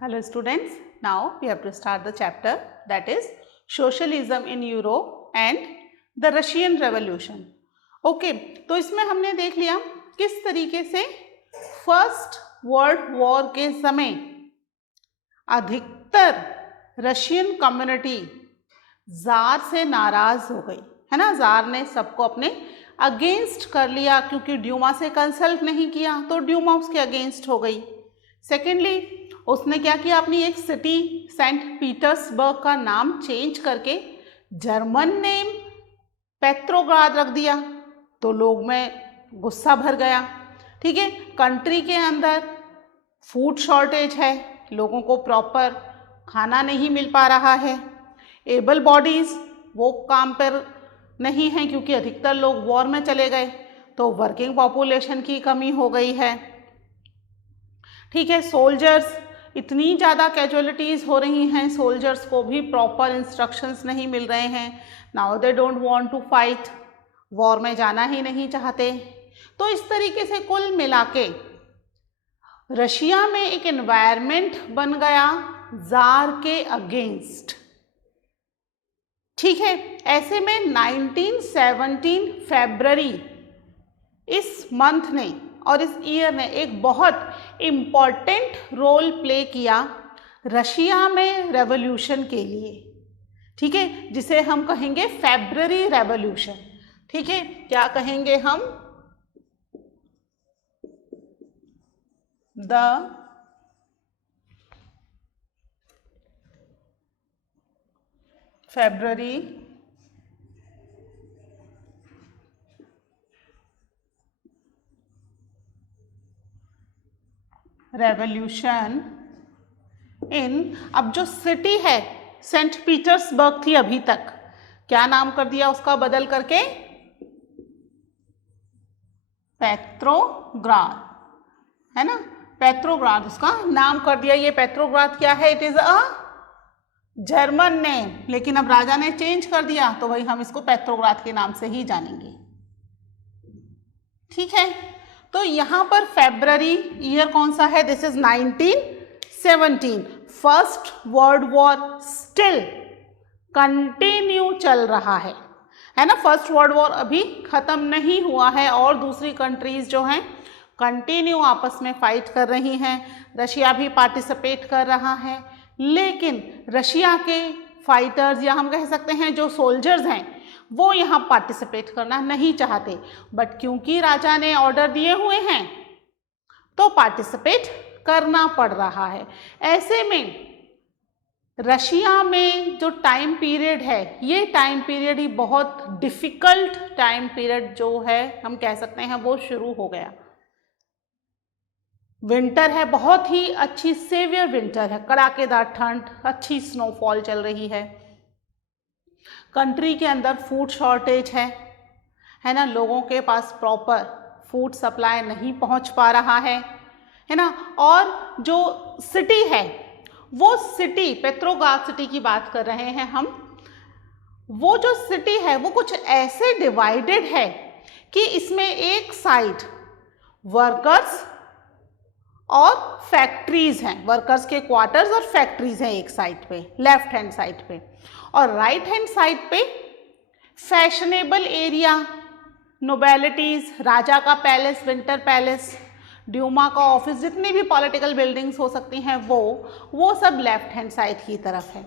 Hello students, now we have to start the chapter that is Socialism in Europe and the Russian Revolution. Okay, तो इसमें हमने देख लिया किस तरीके से फर्स्ट वर्ल्ड वॉर के समय अधिकतर रशियन कम्युनिटी जार से नाराज हो गई है ना। जार ने सबको अपने अगेंस्ट कर लिया क्योंकि ड्यूमा से कंसल्ट नहीं किया तो ड्यूमा उसके अगेंस्ट हो गई। सेकेंडली उसने क्या किया, अपनी एक सिटी सेंट पीटर्सबर्ग का नाम चेंज करके जर्मन नेम पेट्रोग्राद रख दिया तो लोग में गुस्सा भर गया। ठीक है, कंट्री के अंदर फूड शॉर्टेज है, लोगों को प्रॉपर खाना नहीं मिल पा रहा है, एबल बॉडीज़ वो काम पर नहीं हैं क्योंकि अधिकतर लोग वॉर में चले गए तो वर्किंग पॉपुलेशन की कमी हो गई है। ठीक है, सोल्जर्स इतनी ज़्यादा कैजुअलिटीज़ हो रही हैं, सोल्जर्स को भी प्रॉपर इंस्ट्रक्शंस नहीं मिल रहे हैं। Now they don't want to fight, war में जाना ही नहीं चाहते। तो इस तरीके से कुल मिला के रशिया में एक एनवायरनमेंट बन गया जार के अगेंस्ट। ठीक है, ऐसे में 1917 फरवरी इस मंथ ने और इस ईयर ने एक बहुत इम्पॉर्टेंट रोल प्ले किया रशिया में रेवोल्यूशन के लिए। ठीक है, जिसे हम कहेंगे फेब्रुअरी रेवोल्यूशन। ठीक है, क्या कहेंगे हम, द फेब्रुअरी रेवोल्यूशन इन, अब जो सिटी है सेंट पीटर्सबर्ग थी अभी तक, क्या नाम कर दिया उसका बदल करके, पेट्रोग्राद, है ना। पेट्रोग्राद उसका नाम कर दिया। ये पेट्रोग्राद क्या है, it is a German name, लेकिन अब राजा ने चेंज कर दिया तो भाई हम इसको पेट्रोग्राद के नाम से ही जानेंगे। ठीक है, तो यहाँ पर फेब्रुअरी ईयर कौन सा है, this is 1917। First world war still continue चल रहा है ना। फर्स्ट वर्ल्ड वॉर अभी खत्म नहीं हुआ है और दूसरी कंट्रीज जो हैं कंटिन्यू आपस में फाइट कर रही हैं। रशिया भी पार्टिसिपेट कर रहा है, लेकिन रशिया के फाइटर्स या हम कह सकते हैं जो सोल्जर्स हैं वो यहाँ पार्टिसिपेट करना नहीं चाहते, बट क्योंकि राजा ने ऑर्डर दिए हुए हैं तो पार्टिसिपेट करना पड़ रहा है। ऐसे में रशिया में जो टाइम पीरियड है, ये टाइम पीरियड ही बहुत डिफ़िकल्ट टाइम पीरियड जो है हम कह सकते हैं वो शुरू हो गया। विंटर है, बहुत ही अच्छी सेवियर विंटर है, कड़ाकेदार ठंड, अच्छी स्नोफॉल चल रही है। कंट्री के अंदर फूड शॉर्टेज है ना, लोगों के पास प्रॉपर फूड सप्लाई नहीं पहुंच पा रहा है ना। और जो सिटी है वो सिटी, पेट्रोग्राद सिटी की बात कर रहे हैं हम, वो जो सिटी है वो कुछ ऐसे डिवाइडेड है कि इसमें एक साइड वर्कर्स और फैक्ट्रीज हैं, वर्कर्स के क्वार्टर्स और फैक्ट्रीज हैं एक साइड पे, लेफ्ट हैंड साइड पे, और राइट हैंड साइड पे फैशनेबल एरिया, नोबेलिटीज, राजा का पैलेस, विंटर पैलेस, ड्यूमा का ऑफिस, जितनी भी पॉलिटिकल बिल्डिंग्स हो सकती हैं वो सब लेफ्ट हैंड साइड की तरफ है।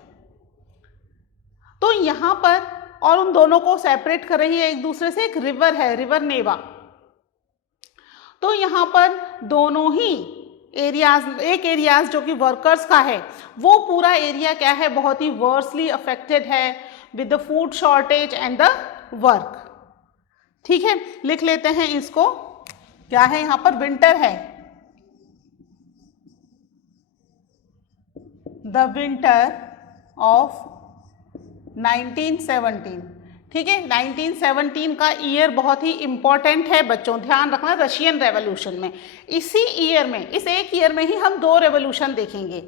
तो यहाँ पर, और उन दोनों को सेपरेट कर रही है एक दूसरे से एक रिवर है, रिवर नेवा। तो यहाँ पर दोनों ही एरियाज, एक एरियाज जो कि वर्कर्स का है वो पूरा एरिया क्या है, बहुत ही वर्सली अफेक्टेड है with the food shortage and the work. ठीक है, लिख लेते हैं इसको, क्या है यहाँ पर, विंटर है, द विंटर ऑफ 1917। ठीक है, 1917 का ईयर बहुत ही इंपॉर्टेंट है बच्चों, ध्यान रखना। रशियन रेवोल्यूशन में इसी ईयर में, इस एक ईयर में ही हम दो रेवोल्यूशन देखेंगे।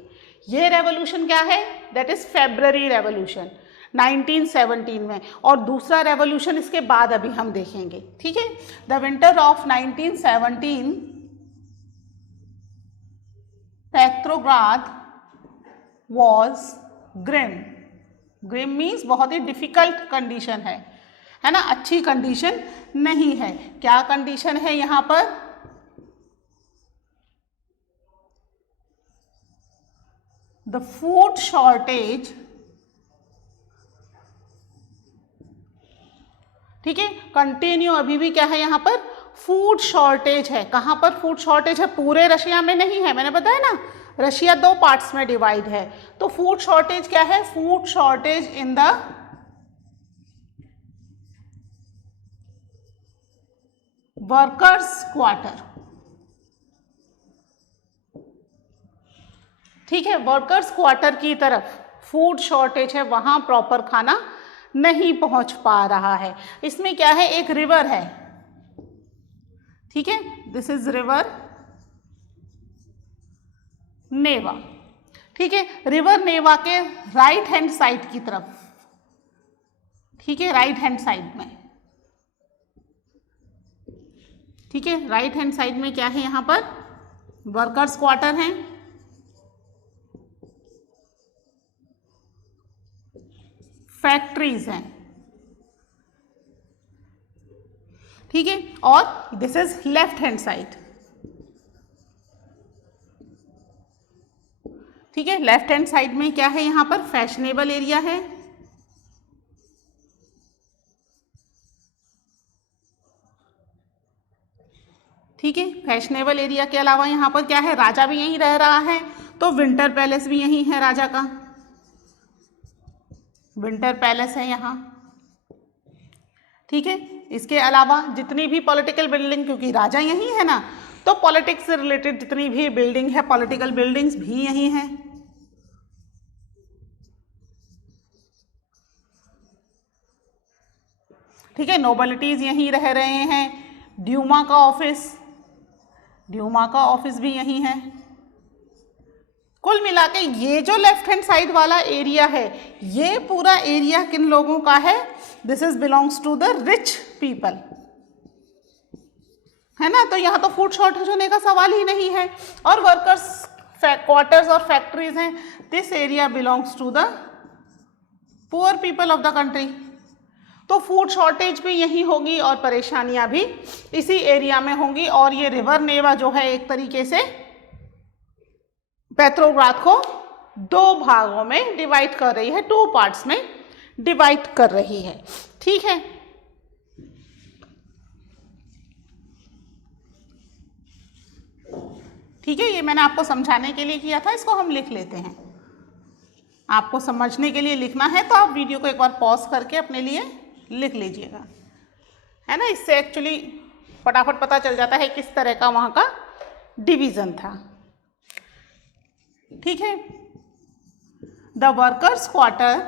ये रेवोल्यूशन क्या है, दैट इज फेब्रुअरी रेवोल्यूशन 1917 में, और दूसरा रेवोल्यूशन इसके बाद अभी हम देखेंगे। ठीक है, the winter of 1917 Petrograd was grim. Grim means बहुत ही डिफिकल्ट कंडीशन है ना, अच्छी कंडीशन नहीं है। क्या कंडीशन है यहाँ पर? द फूड शॉर्टेज, ठीक है, कंटिन्यू, अभी भी क्या है यहाँ पर? फूड शॉर्टेज है। कहाँ पर फूड शॉर्टेज है? पूरे रशिया में नहीं है, मैंने बताया ना, रशिया 2 पार्ट्स में डिवाइड है। तो फूड शॉर्टेज क्या है? Food shortage in the workers quarter, ठीक है, वर्कर्स क्वार्टर की तरफ फूड शॉर्टेज है, वहां प्रॉपर खाना नहीं पहुंच पा रहा है। इसमें क्या है? एक रिवर है, ठीक है, दिस इज रिवर नेवा, ठीक है, रिवर नेवा के राइट हैंड साइड की तरफ, ठीक है, राइट हैंड साइड में, ठीक है, राइट हैंड साइड में क्या है? यहाँ पर वर्कर्स क्वार्टर हैं, फैक्ट्रीज हैं, ठीक है, और this is left hand side, ठीक है, लेफ्ट हैंड साइड में क्या है? यहाँ पर फैशनेबल एरिया है, ठीक है, फैशनेबल एरिया के अलावा यहाँ पर क्या है? राजा भी यहीं रह रहा है, तो विंटर पैलेस भी यहीं है, राजा का विंटर पैलेस है यहाँ, ठीक है। इसके अलावा जितनी भी पॉलिटिकल बिल्डिंग, क्योंकि राजा यहीं है ना, तो पॉलिटिक्स से रिलेटेड जितनी भी बिल्डिंग है, पॉलिटिकल बिल्डिंग्स भी यहीं हैं, ठीक है, नोबलिटीज यहीं रह रहे हैं, ड्यूमा का ऑफिस भी यहीं है। कुल मिला के ये जो लेफ्ट हैंड साइड वाला एरिया है, ये पूरा एरिया किन लोगों का है? This is belongs to the rich people, है ना। तो यहाँ तो फूड शॉर्टेज होने का सवाल ही नहीं है। और वर्कर्स क्वार्टर्स और फैक्ट्रीज हैं, this area belongs to the poor people of the country. तो फूड शॉर्टेज भी यहीं होगी और परेशानियां भी इसी एरिया में होंगी। और ये रिवर नेवा जो है एक तरीके से पेट्रोग्राद को 2 भागों में डिवाइड कर रही है, 2 पार्ट्स में डिवाइड कर रही है, ठीक है। ठीक है, ये मैंने आपको समझाने के लिए किया था, इसको हम लिख लेते हैं। आपको समझने के लिए लिखना है तो आप वीडियो को एक बार पॉज करके अपने लिए लिख लीजिएगा, है ना। इससे एक्चुअली फटाफट पता चल जाता है किस तरह का वहाँ का डिवीज़न था, ठीक है। The workers quarter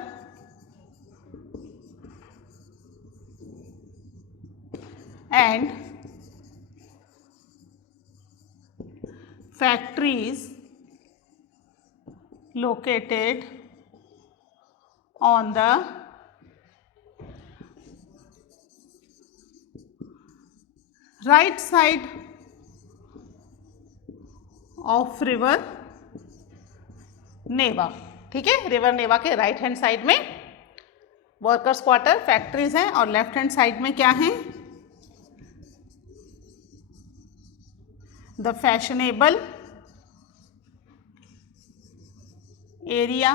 and factories located on the right side of river Neva, ठीक है। रिवर नेवा के राइट हैंड साइड में वर्कर्स क्वार्टर, फैक्ट्रीज हैं, और लेफ्ट हैंड साइड में क्या है? The fashionable area,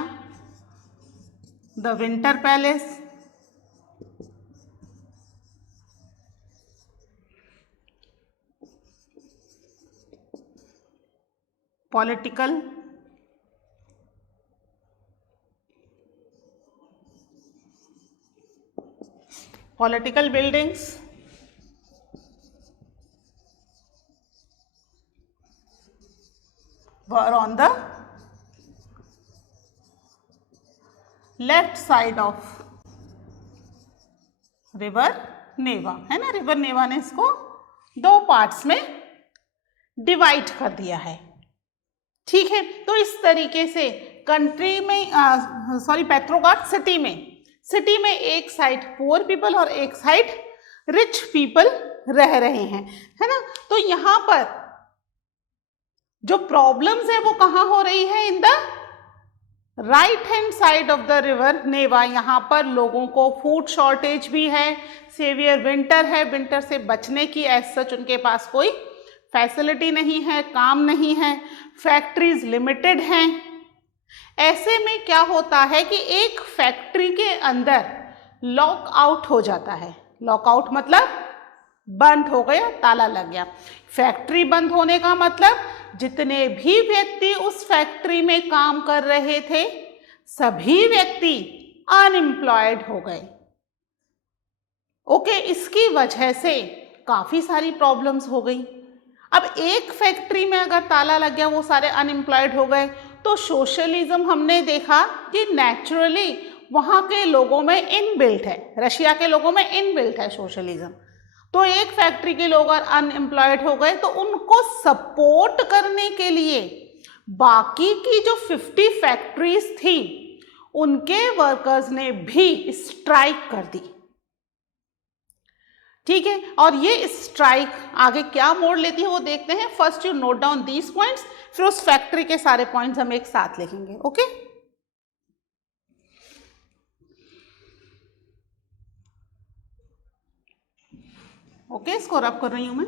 the winter palace, political buildings, were on the left side of river Neva, है ना। रिवर नेवा ने इसको 2 पार्ट्स में डिवाइड कर दिया है, ठीक है। तो इस तरीके से कंट्री में पेट्रोग्राद सिटी में एक साइड पुअर पीपल और एक साइड रिच पीपल रह रहे हैं, है ना। तो यहाँ पर जो प्रॉब्लम्स है वो कहाँ हो रही है? In the right hand side of the river Neva, यहाँ पर लोगों को फूड शॉर्टेज भी है, सेवियर विंटर है, विंटर से बचने की एज सच उनके पास कोई फैसिलिटी नहीं है, काम नहीं है, फैक्ट्रीज लिमिटेड हैं। ऐसे में क्या होता है कि एक फैक्ट्री के अंदर लॉकआउट हो जाता है। लॉकआउट मतलब बंद हो गया, ताला लग गया। फैक्ट्री बंद होने का मतलब जितने भी व्यक्ति उस फैक्ट्री में काम कर रहे थे सभी व्यक्ति अनएम्प्लॉयड हो गए। ओके, इसकी वजह से काफी सारी प्रॉब्लम्स हो गई। अब एक फैक्ट्री में अगर ताला लग गया, वो सारे अनएम्प्लॉयड हो गए, तो सोशलिज्म हमने देखा कि नेचुरली वहाँ के लोगों में इनबिल्ट है, रशिया के लोगों में इनबिल्ट है सोशलिज्म। तो एक फैक्ट्री के लोग अनएम्प्लॉयड हो गए, तो उनको सपोर्ट करने के लिए बाकी की जो 50 फैक्ट्रीज थी उनके वर्कर्स ने भी स्ट्राइक कर दी। ठीक है, और ये स्ट्राइक आगे क्या मोड़ लेती है वो देखते हैं। First you note down these points, फिर उस फैक्ट्री के सारे पॉइंट्स हम एक साथ लिखेंगे। ओके, ओके, इसको रब कर रही हूं मैं।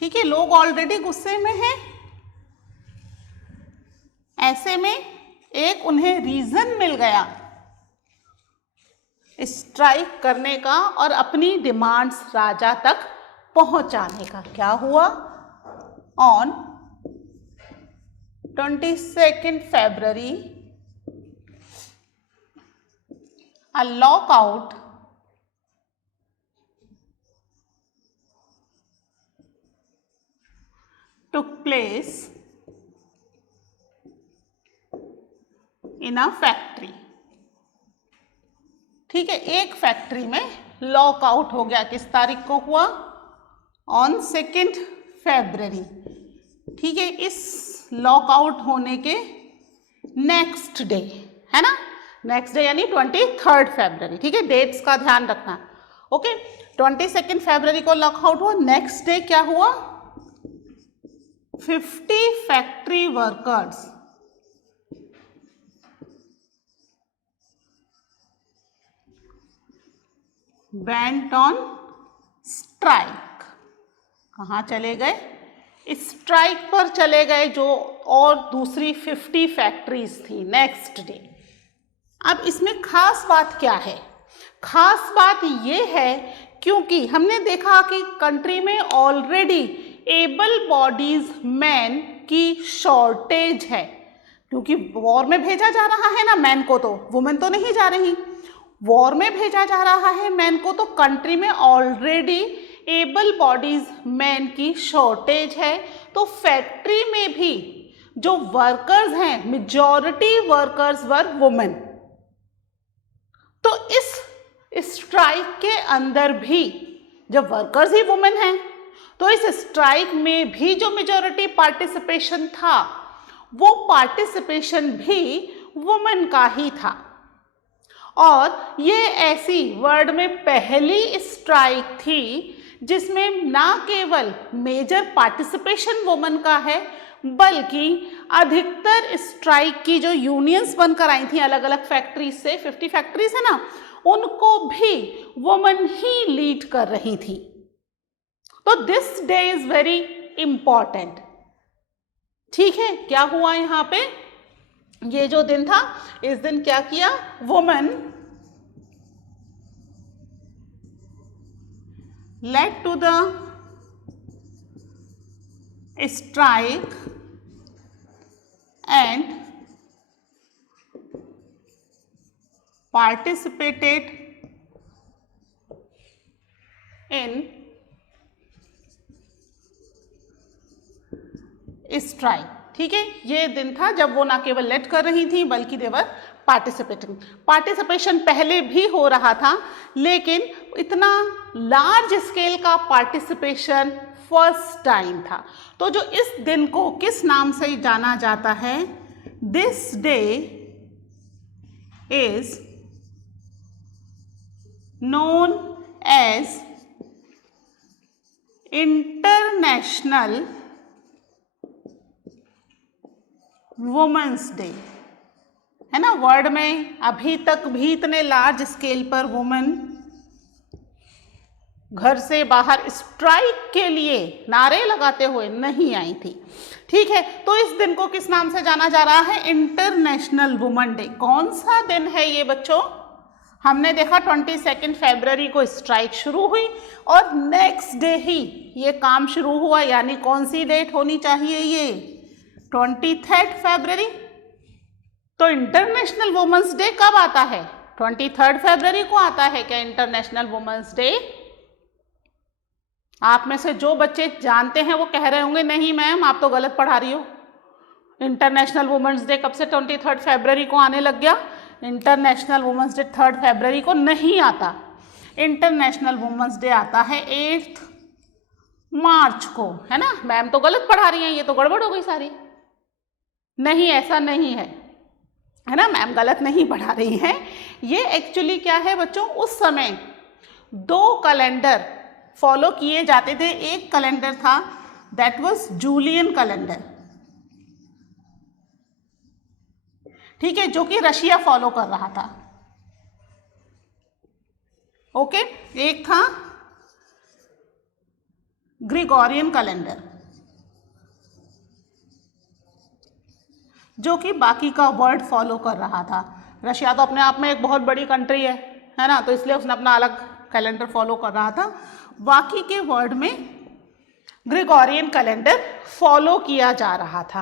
ठीक है, लोग ऑलरेडी गुस्से में हैं। ऐसे में एक उन्हें रीजन मिल गया स्ट्राइक करने का और अपनी डिमांड्स राजा तक पहुंचाने का। क्या हुआ? On 22 February a lockout took place in a factory। ठीक है, एक फैक्ट्री में लॉकआउट हो गया। किस तारीख को हुआ? On 2 February। ठीक है, इस लॉकआउट होने के नेक्स्ट डे, है ना, नेक्स्ट डे यानी 23 February। ठीक है, डेट्स का ध्यान रखना। ओके, 22 February को लॉकआउट हुआ। नेक्स्ट डे क्या हुआ? 50 factory workers went on strike। कहाँ चले गए? स्ट्राइक पर चले गए, जो और दूसरी 50 फैक्ट्रीज थी नेक्स्ट डे। अब इसमें खास बात क्या है? खास बात ये है क्योंकि हमने देखा कि कंट्री में ऑलरेडी एबल बॉडीज मैन की शॉर्टेज है, क्योंकि वॉर में भेजा जा रहा है ना मैन को, तो वुमेन तो नहीं जा रही। वॉर में भेजा जा रहा है मैन को, तो कंट्री में ऑलरेडी एबल बॉडीज मैन की शॉर्टेज है। तो फैक्ट्री में भी जो वर्कर्स हैं, मेजॉरिटी वर्कर्स वर वुमेन। तो इस स्ट्राइक के अंदर भी जब वर्कर्स ही वुमेन हैं, तो इस स्ट्राइक में भी जो मेजॉरिटी पार्टिसिपेशन था वो पार्टिसिपेशन भी वुमेन का ही था। और ये ऐसी वर्ल्ड में पहली स्ट्राइक थी जिसमें ना केवल मेजर पार्टिसिपेशन वुमेन का है, बल्कि अधिकतर स्ट्राइक की जो यूनियंस बनकर आई थी अलग अलग फैक्ट्रीज से, 50 फैक्ट्रीज है ना, उनको भी वुमेन ही लीड कर रही थी। तो this day is very important. ठीक है, क्या हुआ यहाँ पे? ये जो दिन था, इस दिन क्या किया? Women led to the strike and participated in strike। ठीक है, ये दिन था जब वो ना केवल लेट कर रही थी बल्कि देवर पार्टिसिपेटिंग। पार्टिसिपेशन पहले भी हो रहा था, लेकिन इतना लार्ज स्केल का पार्टिसिपेशन फर्स्ट टाइम था। तो जो इस दिन को किस नाम से जाना जाता है? This day is known as International Women's Day, है ना। वर्ल्ड में अभी तक भी इतने लार्ज स्केल पर वुमेन घर से बाहर स्ट्राइक के लिए नारे लगाते हुए नहीं आई थी। ठीक है, तो इस दिन को किस नाम से जाना जा रहा है? International women day. कौन सा दिन है ये बच्चों? हमने देखा 22 फरवरी को स्ट्राइक शुरू हुई और नेक्स्ट डे ही ये काम शुरू हुआ, यानी कौन सी डेट होनी चाहिए ये? 23 फरवरी। तो इंटरनेशनल वुमेन्स डे कब आता है? 23 फरवरी को आता है क्या इंटरनेशनल वुमेन्स डे? आप में से जो बच्चे जानते हैं वो कह रहे होंगे नहीं मैम आप तो गलत पढ़ा रही हो, इंटरनेशनल वुमेन्स डे कब से 23 फरवरी को आने लग गया? इंटरनेशनल वुमेन्स डे 3 फरवरी को नहीं आता। इंटरनेशनल वुमेन्स डे आता है 8 मार्च को, है ना। मैम तो गलत पढ़ा रही हैं, ये तो गड़बड़ हो गई सारी। नहीं, ऐसा नहीं है ना, मैम गलत नहीं पढ़ा रही हैं। ये एक्चुअली क्या है बच्चों, उस समय 2 कैलेंडर फॉलो किए जाते थे। एक कैलेंडर था दैट वाज जूलियन कैलेंडर, ठीक है, जो कि रशिया फॉलो कर रहा था। ओके, एक था ग्रिगोरियन कैलेंडर जो कि बाकी का वर्ल्ड फॉलो कर रहा था। रशिया तो अपने आप में एक बहुत बड़ी कंट्री है ना, तो इसलिए उसने अपना अलग कैलेंडर फॉलो कर रहा था। बाकी के वर्ल्ड में ग्रिगोरियन कैलेंडर फॉलो किया जा रहा था।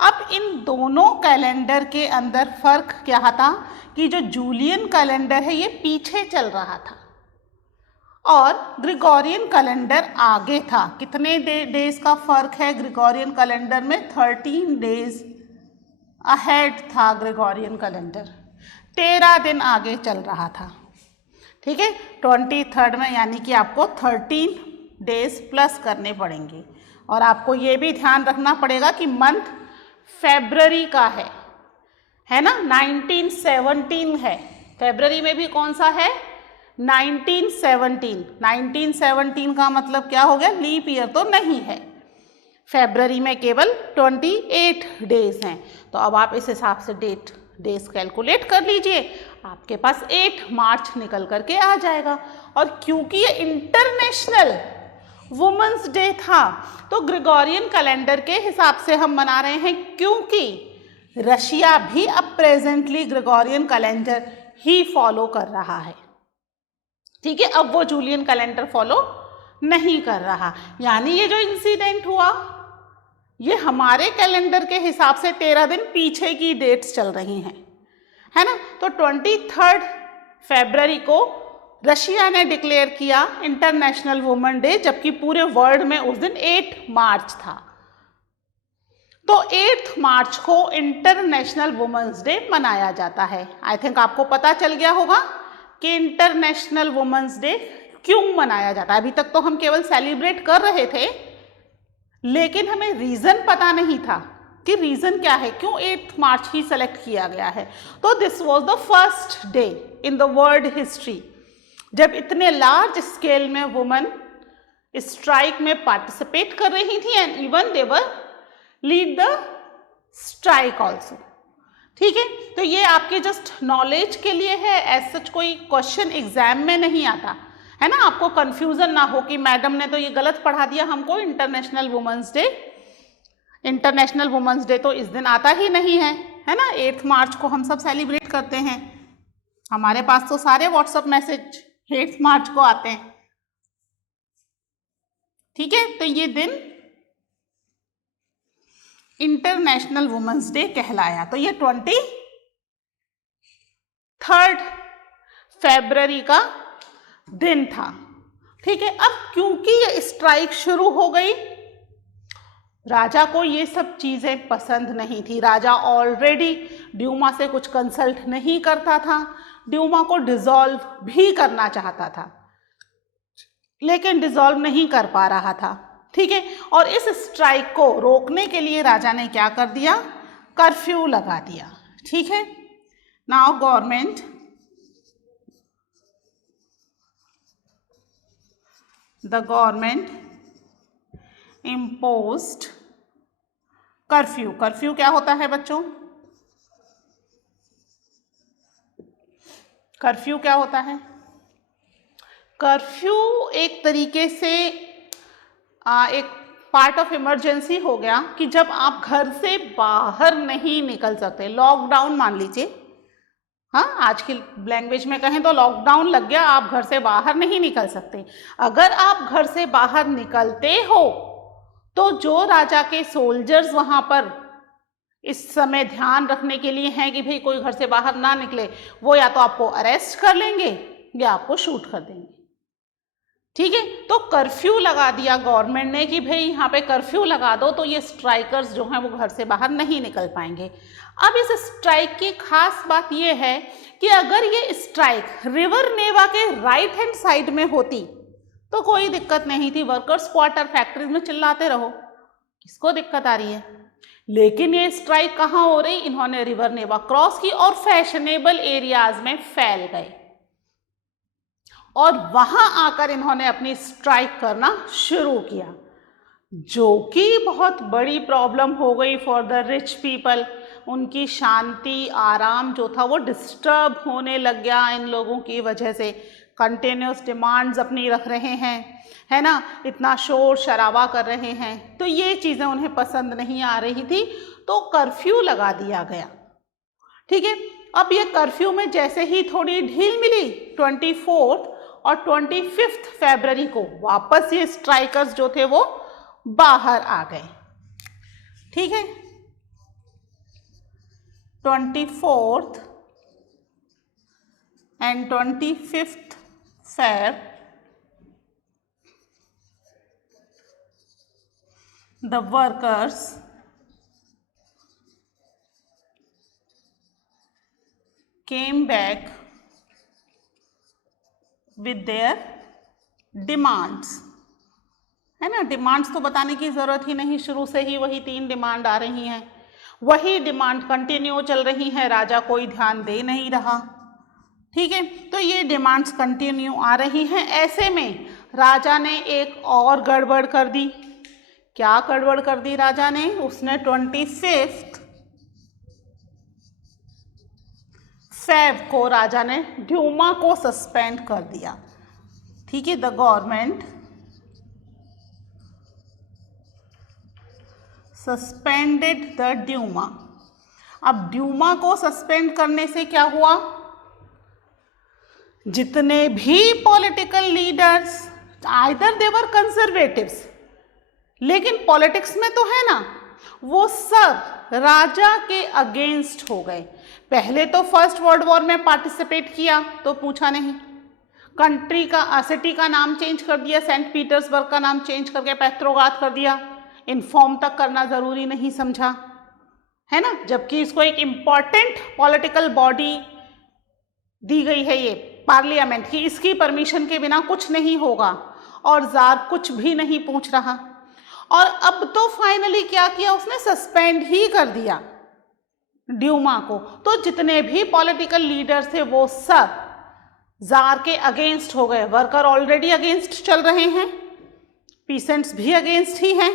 अब इन दोनों कैलेंडर के अंदर फर्क क्या था कि जो जूलियन कैलेंडर है ये पीछे चल रहा था और ग्रिगोरियन कैलेंडर आगे था। कितने डेज का फर्क है ग्रिगोरियन कैलेंडर में? 13 डेज अहेड था ग्रिगोरियन कैलेंडर, 13 दिन आगे चल रहा था। ठीक है, 23 में, यानी कि आपको 13 डेज प्लस करने पड़ेंगे। और आपको ये भी ध्यान रखना पड़ेगा कि मंथ फरवरी का है ना, 1917 है। फरवरी में भी कौन सा है? 1917। 1917 का मतलब क्या हो गया? लीप ईयर तो नहीं है। फरवरी में केवल 28 डेज हैं। तो अब आप इस हिसाब से डेज कैलकुलेट कर लीजिए, आपके पास 8 मार्च निकल करके आ जाएगा। और क्योंकि ये इंटरनेशनल वुमेन्स डे था तो ग्रिगोरियन कैलेंडर के हिसाब से हम मना रहे हैं, क्योंकि रशिया भी अब प्रेजेंटली ग्रिगोरियन कैलेंडर ही फॉलो कर रहा है। ठीक है, अब वो जूलियन कैलेंडर फॉलो नहीं कर रहा, यानी ये जो इंसिडेंट हुआ ये हमारे कैलेंडर के हिसाब से 13 दिन पीछे की डेट्स चल रही हैं, है ना। तो 23 फरवरी को रशिया ने डिक्लेयर किया इंटरनेशनल वुमेन डे, जबकि पूरे वर्ल्ड में उस दिन 8 मार्च था। तो 8 मार्च को इंटरनेशनल वुमेन्स डे मनाया जाता है। आई थिंक आपको पता चल गया होगा कि इंटरनेशनल वुमेन्स डे क्यों मनाया जाता है। अभी तक तो हम केवल सेलिब्रेट कर रहे थे, लेकिन हमें रीज़न पता नहीं था कि रीज़न क्या है, क्यों 8 मार्च ही सेलेक्ट किया गया है। तो this was the first day in the world history जब इतने लार्ज स्केल में वुमेन स्ट्राइक में पार्टिसिपेट कर रही थी and even they were lead the strike also. ठीक है, तो ये आपके जस्ट नॉलेज के लिए है, एज सच कोई क्वेश्चन एग्जाम में नहीं आता, है ना। आपको कंफ्यूजन ना हो कि मैडम ने तो ये गलत पढ़ा दिया हमको। इंटरनेशनल वुमेन्स डे तो इस दिन आता ही नहीं है ना। 8 मार्च को हम सब सेलिब्रेट करते हैं। हमारे पास तो सारे व्हाट्सएप मैसेज 8 मार्च को आते हैं। ठीक है, तो ये दिन इंटरनेशनल वुमेन्स डे कहलाया। तो ये 23 फरवरी का दिन था। ठीक है, अब क्योंकि ये स्ट्राइक शुरू हो गई, राजा को ये सब चीजें पसंद नहीं थी। राजा ऑलरेडी ड्यूमा से कुछ कंसल्ट नहीं करता था, ड्यूमा को डिसॉल्व भी करना चाहता था लेकिन डिसॉल्व नहीं कर पा रहा था। ठीक है, और इस स्ट्राइक को रोकने के लिए राजा ने क्या कर दिया? कर्फ्यू लगा दिया। ठीक है, now government imposed curfew. Curfew क्या होता है बच्चों? कर्फ्यू क्या होता है? कर्फ्यू एक तरीके से एक पार्ट ऑफ इमरजेंसी हो गया कि जब आप घर से बाहर नहीं निकल सकते, लॉकडाउन मान लीजिए, हाँ आज की लैंग्वेज में कहें तो लॉकडाउन लग गया, आप घर से बाहर नहीं निकल सकते। अगर आप घर से बाहर निकलते हो तो जो राजा के सोल्जर्स वहां पर इस समय ध्यान रखने के लिए हैं कि भाई कोई घर से बाहर ना निकले, वो या तो आपको अरेस्ट कर लेंगे या आपको शूट कर देंगे। ठीक है, तो कर्फ्यू लगा दिया गवर्नमेंट ने कि भाई यहाँ पे कर्फ्यू लगा दो, तो ये स्ट्राइकर्स जो हैं वो घर से बाहर नहीं निकल पाएंगे। अब इस स्ट्राइक की खास बात ये है कि अगर ये स्ट्राइक रिवर नेवा के राइट हैंड साइड में होती तो कोई दिक्कत नहीं थी, वर्कर्स क्वार्टर फैक्ट्रीज में चिल्लाते रहो, किसको दिक्कत आ रही है। लेकिन ये स्ट्राइक कहाँ हो रही? इन्होंने रिवर नेवा क्रॉस की और फैशनेबल एरियाज में फैल गए और वहां आकर इन्होंने अपनी स्ट्राइक करना शुरू किया, जो कि बहुत बड़ी प्रॉब्लम हो गई फॉर द रिच पीपल। उनकी शांति आराम जो था वो डिस्टर्ब होने लग गया इन लोगों की वजह से। कंटिन्यूस डिमांड्स अपनी रख रहे हैं, है ना, इतना शोर शराबा कर रहे हैं, तो ये चीज़ें उन्हें पसंद नहीं आ रही थी, तो कर्फ्यू लगा दिया गया। ठीक है, अब ये कर्फ्यू में जैसे ही थोड़ी ढील मिली 24 और 25 फरवरी को वापस ये स्ट्राइकर्स जो थे वो बाहर आ गए। ठीक है, 24 and 25 Feb, the workers came back with their demands, है ना। डिमांड्स तो बताने की ज़रूरत ही नहीं, शुरू से ही वही 3 डिमांड आ रही हैं, वही डिमांड कंटिन्यू चल रही है, राजा कोई ध्यान दे नहीं रहा। ठीक है, तो ये डिमांड्स कंटिन्यू आ रही हैं। ऐसे में राजा ने एक और गड़बड़ कर दी। क्या गड़बड़ कर दी राजा ने? उसने 25 फेब को राजा ने ड्यूमा को सस्पेंड कर दिया। ठीक है, the government suspended the Duma. अब ड्यूमा को सस्पेंड करने से क्या हुआ? जितने भी political leaders, either they were conservatives, लेकिन पॉलिटिक्स में तो है ना, वो सब राजा के अगेंस्ट हो गए। पहले तो फर्स्ट वर्ल्ड वॉर में पार्टिसिपेट किया तो पूछा नहीं, कंट्री का सिटी का नाम चेंज कर दिया, सेंट पीटर्सबर्ग का नाम चेंज करके पेट्रोग्राद कर दिया, इन्फॉर्म तक करना ज़रूरी नहीं समझा, है ना, जबकि इसको एक इम्पॉर्टेंट पॉलिटिकल बॉडी दी गई है ये पार्लियामेंट की, इसकी परमिशन के बिना कुछ नहीं होगा और जार कुछ भी नहीं पूछ रहा। और अब तो फाइनली क्या किया उसने? सस्पेंड ही कर दिया ड्यूमा को। तो जितने भी पॉलिटिकल लीडर्स थे वो सब जार के अगेंस्ट हो गए। वर्कर ऑलरेडी अगेंस्ट चल रहे हैं, पीसेंट्स भी अगेंस्ट ही हैं,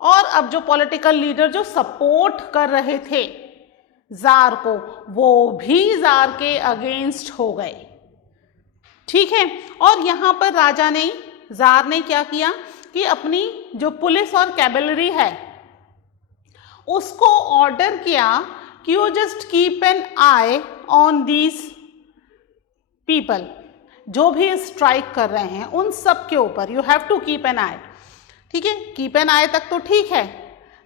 और अब जो पॉलिटिकल लीडर जो सपोर्ट कर रहे थे जार को, वो भी जार के अगेंस्ट हो गए। ठीक है, और यहाँ पर राजा ने, जार ने क्या किया कि अपनी जो पुलिस और कैवलरी है उसको ऑर्डर किया कि वो just keep an I on these people, जो भी स्ट्राइक कर रहे हैं उन सब के ऊपर you have to keep an eye. ठीक है, कीप एन आई तक तो ठीक है,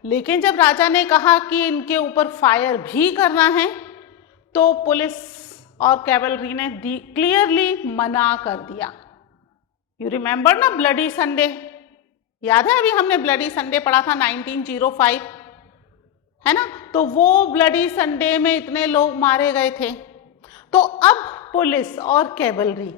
लेकिन जब राजा ने कहा कि इनके ऊपर फायर भी करना है तो पुलिस और कैवलरी ने क्लियरली मना कर दिया। यू रिमेंबर ना ब्लडी संडे, याद है? अभी हमने ब्लडी संडे पढ़ा था 1905, है ना। तो वो ब्लडी संडे में इतने लोग मारे गए थे। तो अब पुलिस और कैवलरी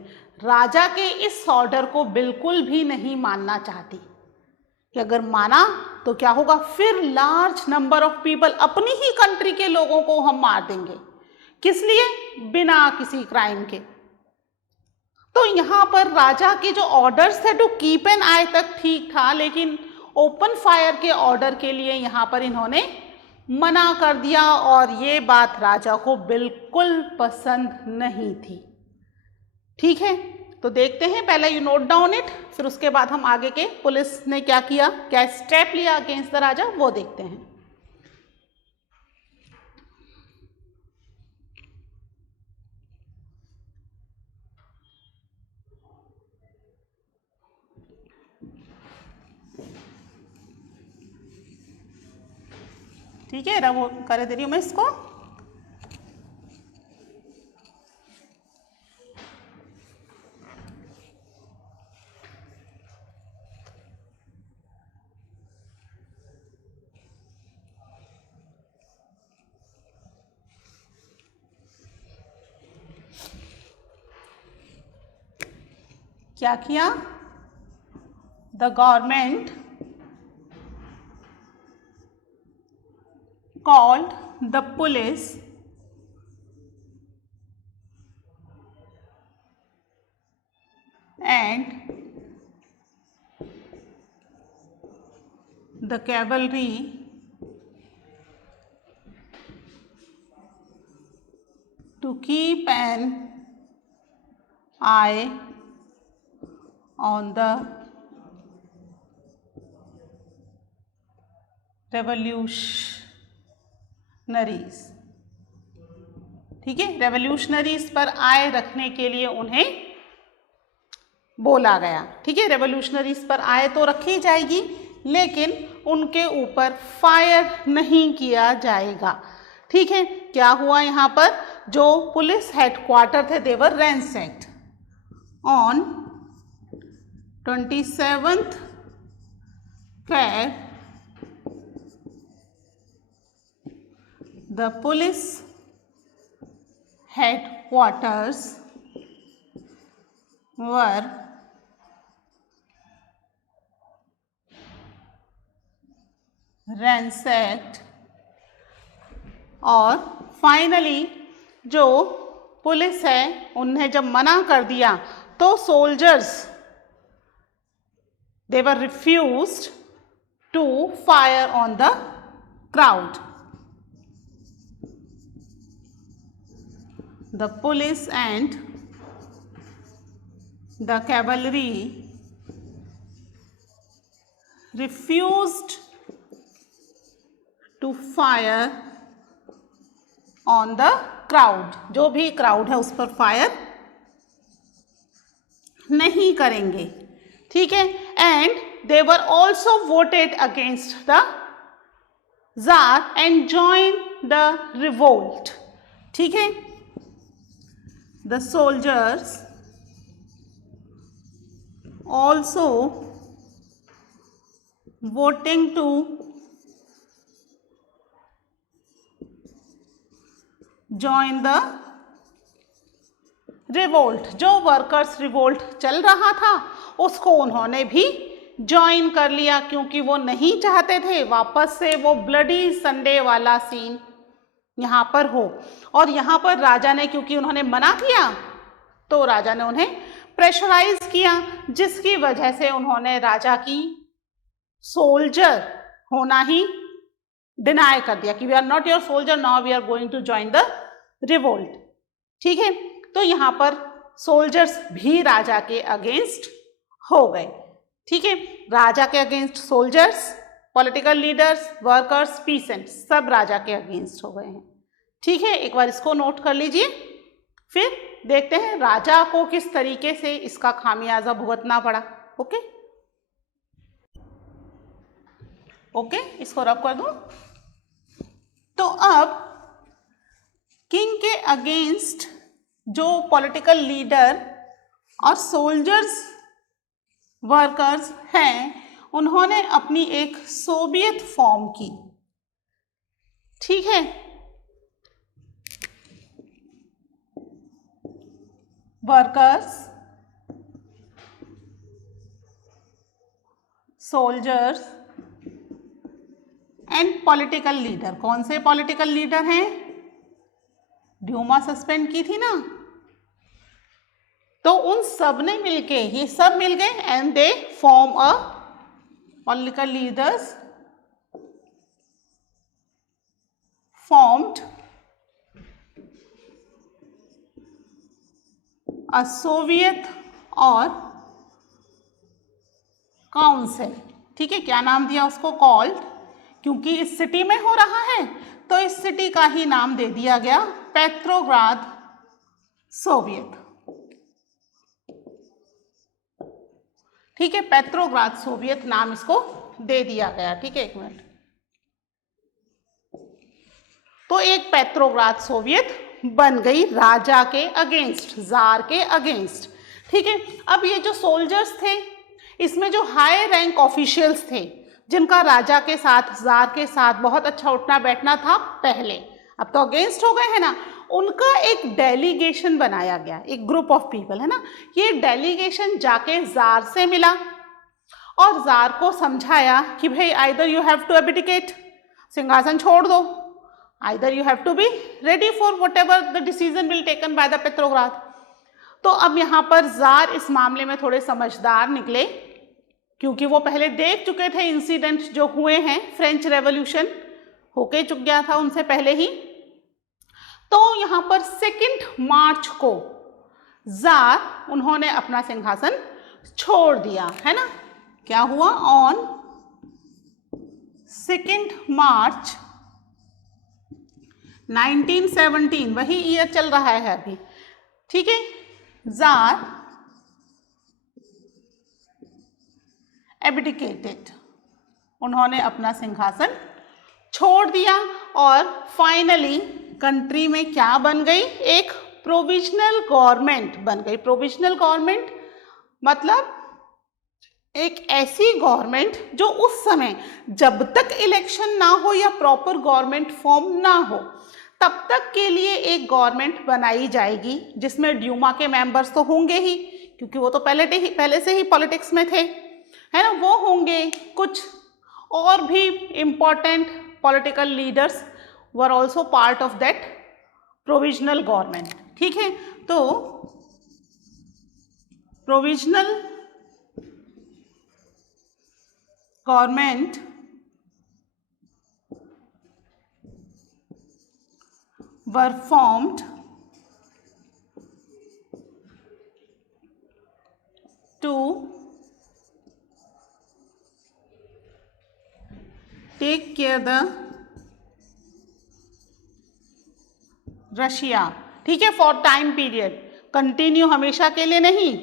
राजा के इस ऑर्डर को बिल्कुल भी नहीं मानना चाहती कि अगर माना तो क्या होगा, फिर लार्ज नंबर ऑफ पीपल, अपनी ही कंट्री के लोगों को हम मार देंगे। किस लिए? बिना किसी क्राइम के। तो यहाँ पर राजा के जो ऑर्डर्स थे टू कीप एन आई तक ठीक था, लेकिन ओपन फायर के ऑर्डर के लिए यहाँ पर इन्होंने मना कर दिया और ये बात राजा को बिल्कुल पसंद नहीं थी। ठीक है, तो देखते हैं, पहले यू नोट डाउन इट, फिर उसके बाद हम आगे के पुलिस ने क्या किया, क्या स्टेप लिया अगेंस्ट द राजा, वो देखते हैं। ठीक है, वो कर दे रही हूँ मैं इसको। क्या किया, the government called the police and the cavalry to keep an eye on the revolutionaries. ठीक है, रेवोल्यूशनरीज पर आय रखने के लिए उन्हें बोला गया। ठीक है, रेवोल्यूशनरीज पर आय तो रखी जाएगी, लेकिन उनके ऊपर फायर नहीं किया जाएगा। ठीक है, क्या हुआ यहाँ पर, जो पुलिस हेडक्वार्टर थे they were ransacked on 27th Feb, the police headquarters were ransacked और फाइनली जो पुलिस है उन्हें जब मना कर दिया तो soldiers they were refused to fire on the crowd. The police and the cavalry refused to fire on the crowd. जो भी crowd है उस पर fire नहीं करेंगे। ठीक है, and they were also voted against the Tsar and joined the revolt. ठीक है, the soldiers also voting to join the revolt. जो वर्कर्स रिवोल्ट चल रहा था उसको उन्होंने भी ज्वाइन कर लिया, क्योंकि वो नहीं चाहते थे वापस से वो ब्लडी संडे वाला सीन यहाँ पर हो। और यहाँ पर राजा ने, क्योंकि उन्होंने मना किया, तो राजा ने उन्हें प्रेशराइज किया, जिसकी वजह से उन्होंने राजा की सोल्जर होना ही डिनाई कर दिया कि we are not your soldier, now we are going to join the revolt. ठीक है, तो यहाँ पर सोल्जर्स भी राजा के अगेंस्ट हो गए। ठीक है, राजा के against soldiers, political leaders, workers, peasants सब राजा के अगेंस्ट हो गए हैं। ठीक है, एक बार इसको नोट कर लीजिए, फिर देखते हैं राजा को किस तरीके से इसका खामियाजा भुगतना पड़ा। ओके ओके, इसको रब कर दूं। तो अब किंग के अगेंस्ट जो पॉलिटिकल लीडर और सोल्जर्स वर्कर्स हैं, उन्होंने अपनी एक सोवियत फॉर्म की। ठीक है, workers, soldiers and political leader. कौन से पॉलिटिकल लीडर हैं? ड्यूमा सस्पेंड की थी ना, तो उन सब ने मिलके, ये सब मिल गए and they form a political leaders formed a Soviet और काउंसिल। ठीक है, क्या नाम दिया उसको? कॉल्ड, क्योंकि इस सिटी में हो रहा है तो इस सिटी का ही नाम दे दिया गया पेट्रोग्राद सोवियत। ठीक है, पेट्रोग्राद सोवियत नाम इसको दे दिया गया। ठीक है, एक मिनट। तो एक पेट्रोग्राद सोवियत बन गई राजा के अगेंस्ट, जार के अगेंस्ट। ठीक है, अब ये जो सोल्जर्स थे, इसमें जो हाई रैंक ऑफिशियल्स थे जिनका राजा के साथ, जार के साथ बहुत अच्छा उठना बैठना था पहले, अब तो अगेंस्ट हो गए हैं ना, उनका एक डेलीगेशन बनाया गया, एक ग्रुप ऑफ पीपल, है ना। ये डेलीगेशन जाके जार से मिला और जार को समझाया कि भाई either you have to abdicate, सिंहासन छोड़ दो, either you have to be ready for whatever the decision will taken by the Petrograd. तो अब यहाँ पर जार इस मामले में थोड़े समझदार निकले, क्योंकि वो पहले देख चुके थे इंसिडेंट जो हुए हैं, फ्रेंच रेवोल्यूशन होके चुक गया था उनसे पहले ही। तो यहाँ पर 2 मार्च को जार उन्होंने अपना सिंहासन छोड़ दिया, है ना। क्या हुआ? ऑन 2 मार्च 1917, वही ईयर चल रहा है अभी। ठीक है, जार एबिडिकेटेड, उन्होंने अपना सिंहासन छोड़ दिया और फाइनली कंट्री में क्या बन गई? एक प्रोविजनल गवर्नमेंट बन गई। प्रोविजनल गवर्नमेंट मतलब एक ऐसी गवर्नमेंट जो उस समय जब तक इलेक्शन ना हो या प्रॉपर गवर्नमेंट फॉर्म ना हो तब तक के लिए एक गवर्नमेंट बनाई जाएगी, जिसमें ड्यूमा के मेंबर्स तो होंगे ही, क्योंकि वो तो पहले से ही पॉलिटिक्स में थे, है ना। वो होंगे, कुछ और भी important political leaders were also part of that provisional government. ठीक है, तो provisional government were formed to take care the Russia. ठीक है, फॉर टाइम पीरियड, कंटिन्यू हमेशा के लिए नहीं।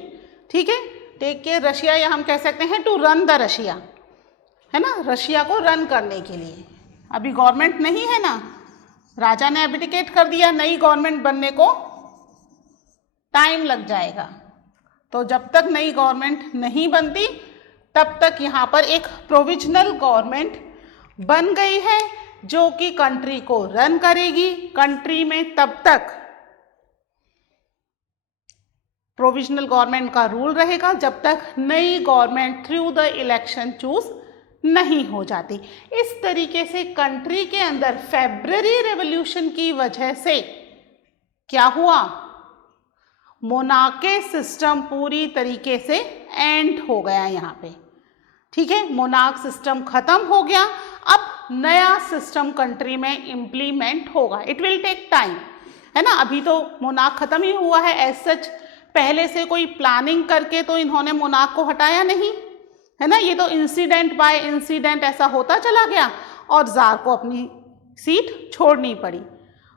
ठीक है, टेक केयर रशिया, या हम कह सकते हैं टू रन द रशिया, है ना, रशिया को रन करने के लिए। अभी गवर्नमेंट नहीं है ना, राजा ने एबिडिकेट कर दिया, नई गवर्नमेंट बनने को टाइम लग जाएगा। तो जब तक नई गवर्नमेंट नहीं बनती तब तक यहाँ पर एक प्रोविजनल गवर्नमेंट बन गई है जो कि कंट्री को रन करेगी। कंट्री में तब तक प्रोविजनल गवर्नमेंट का रूल रहेगा जब तक नई government through the election choose नहीं हो जाती। इस तरीके से कंट्री के अंदर फेब्रुअरी रेवोल्यूशन की वजह से क्या हुआ? मोनार्की सिस्टम पूरी तरीके से एंड हो गया यहाँ पे। ठीक है, मोनार्क सिस्टम खत्म हो गया, अब नया सिस्टम कंट्री में इम्प्लीमेंट होगा। इट विल टेक टाइम, है ना। अभी तो मोनार्क खत्म ही हुआ है, एज सच पहले से कोई प्लानिंग करके तो इन्होंने मोनार्क को हटाया नहीं, है ना। ये तो इंसिडेंट बाय इंसिडेंट ऐसा होता चला गया और जार को अपनी सीट छोड़नी पड़ी।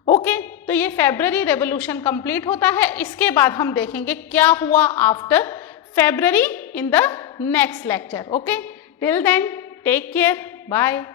ओके, तो ये फेब्रुअरी रेवोल्यूशन कंप्लीट होता है। इसके बाद हम देखेंगे क्या हुआ after February in the next lecture. Okay, till then take care, bye.